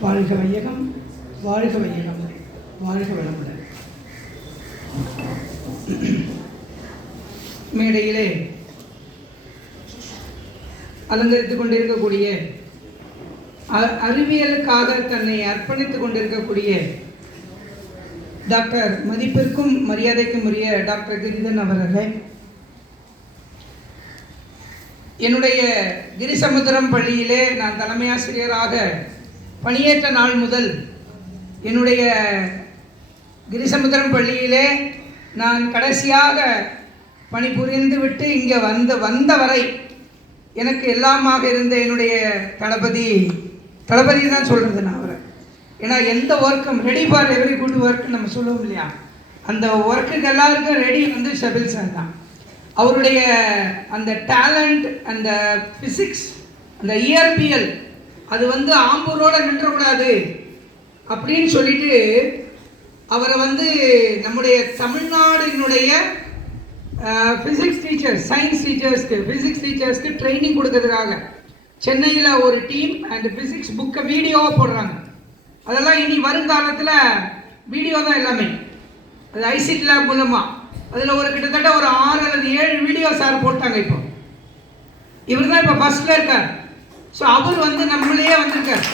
வாழ்க வையகம் வாழ்க வையகம் வாழ்க வளமுடன். மேடையிலே அலங்கரித்துக் கொண்டிருக்கக்கூடிய அ- அறிவியலுக்காக தன்னை அர்ப்பணித்துக் கொண்டிருக்கக்கூடிய டாக்டர் மதிப்பிற்கும் மரியாதைக்கும் உரிய டாக்டர் கிரிதன் அவர்களே என்னுடைய கிரிசமுத்திரம் பள்ளியிலே நான் தலைமை ஆசிரியராக பணியேற்ற நாள் முதல் என்னுடைய கிரிசமுத்திரம் பள்ளியிலே நான் கடைசியாக பணிபுரிந்து விட்டு இங்கே வந்த வந்த வரை எனக்கு எல்லாமாக இருந்த என்னுடைய தளபதி தளபதி தான் சொல்கிறது நான் அவரை. ஏன்னா எந்த ஒர்க்கும் ready for every good work நம்ம சொல்லுவோம் இல்லையா? அந்த ஒர்க்குக்கு எல்லாருக்கும் ரெடி வந்து ஷபில் சார் தான். அவருடைய அந்த டேலண்ட் அந்த ஃபிசிக்ஸ் அந்த இயற்பியல் அது வந்து ஆம்பூரோட நின்றக்கூடாது. அப்படின்னு சொல்லிட்டு அவரை வந்து நம்முடைய தமிழ்நாடினுடைய ஃபிசிக்ஸ் டீச்சர்ஸ் சயின்ஸ் டீச்சர்ஸ்க்கு ஃபிசிக்ஸ் டீச்சர்ஸ்க்கு ட்ரைனிங் கொடுக்கறதுக்காக சென்னையில் ஒரு டீம் அந்த ஃபிசிக்ஸ் புக்கை வீடியோவாக போடுறாங்க. அதெல்லாம் இனி வருங்காலத்தில் வீடியோ தான் எல்லாமே. அது ஐசிடி லேப் மூலமாக அதில் ஒரு கிட்டத்தட்ட ஒரு ஆறு அல்லது ஏழு வீடியோ சார் போட்டாங்க இப்போ. இவர் தான் இப்போ ஃபஸ்ட்டில் இருக்கார். ஸோ அவர் வந்து நம்மளையே வந்திருக்கார்.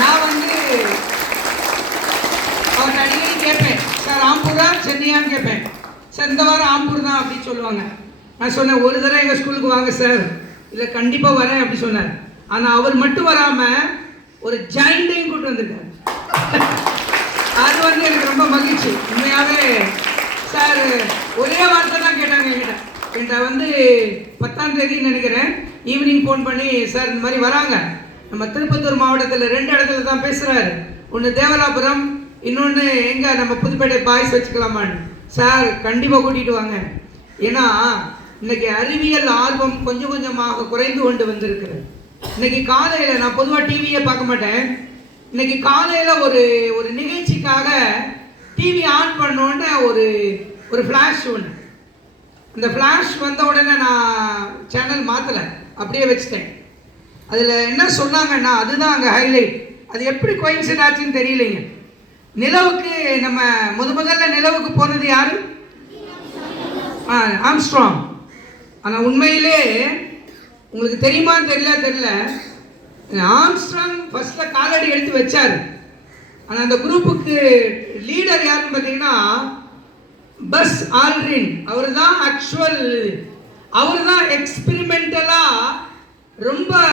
நான் வந்து அவர் அடிக்கடி கேட்பேன் சார் ஆம்பூரா சென்னையான்னு கேட்பேன். சார் இந்த வாரம் ஆம்பூர் தான் அப்படின்னு சொல்லுவாங்க. நான் சொன்னேன் ஒரு தடவை எங்கள் ஸ்கூலுக்கு வாங்க சார். இல்லை கண்டிப்பாக வரேன் அப்படி சொன்னார். ஆனால் அவர் மட்டும் வராமல் ஒரு ஜாயிண்டையும் கூட்டு வந்திருக்காரு. அது வந்து எனக்கு ரொம்ப மகிழ்ச்சி. உண்மையாகவே சார் ஒரே வாரம் என்கிட்ட வந்து பத்தாம் தேதி நினைக்கிறேன். ஈவினிங் ஃபோன் பண்ணி சார் இந்த மாதிரி வராங்க. நம்ம திருப்பத்தூர் மாவட்டத்தில் ரெண்டு இடத்துல தான் பேசுகிறாரு ஒன்று தேவலாபுரம் இன்னொன்று எங்கே நம்ம புதுப்பேட்டை பாய்ஸ் வச்சுக்கலாமான்னு. சார் கண்டிப்பாக கூட்டிகிட்டு வாங்க. ஏன்னா இன்னைக்கு அறிவியல் ஆர்வம் கொஞ்சம் கொஞ்சமாக குறைந்து கொண்டு வந்திருக்கிறது. இன்னைக்கு காலையில் நான் பொதுவாக டிவியே பார்க்க மாட்டேன். இன்னைக்கு காலையில் ஒரு ஒரு நிகழ்ச்சிக்காக டிவி ஆன் பண்ணோன்னே ஒரு ஒரு ஃப்ளாஷ் ஒன்று இந்த ஃப்ளாஷ் வந்த உடனே நான் சேனல் மாற்றலை அப்படியே வச்சுட்டேன். அதில் என்ன சொன்னாங்கன்னா அதுதான் அங்கே ஹைலைட் அது எப்படி கோயின்சிட் ஆச்சுன்னு தெரியலைங்க. நிலவுக்கு நம்ம முத முதல்ல நிலவுக்கு போனது யார்? ஆ ஆம்ஸ்ட்ராங் ஆனால் உண்மையிலே உங்களுக்கு தெரியுமான்னு தெரியல தெரியல. ஆம்ஸ்ட்ராங் ஃபஸ்ட்டில் காலடி எடுத்து வச்சார். ஆனால் அந்த குரூப்புக்கு லீடர் யாருன்னு பார்த்தீங்கன்னா பஸ் ஆல்ரின் அவர் தான் ஆக்சுவல் அவர் தான் எக்ஸ்பிரிமெண்டலாக ரொம்ப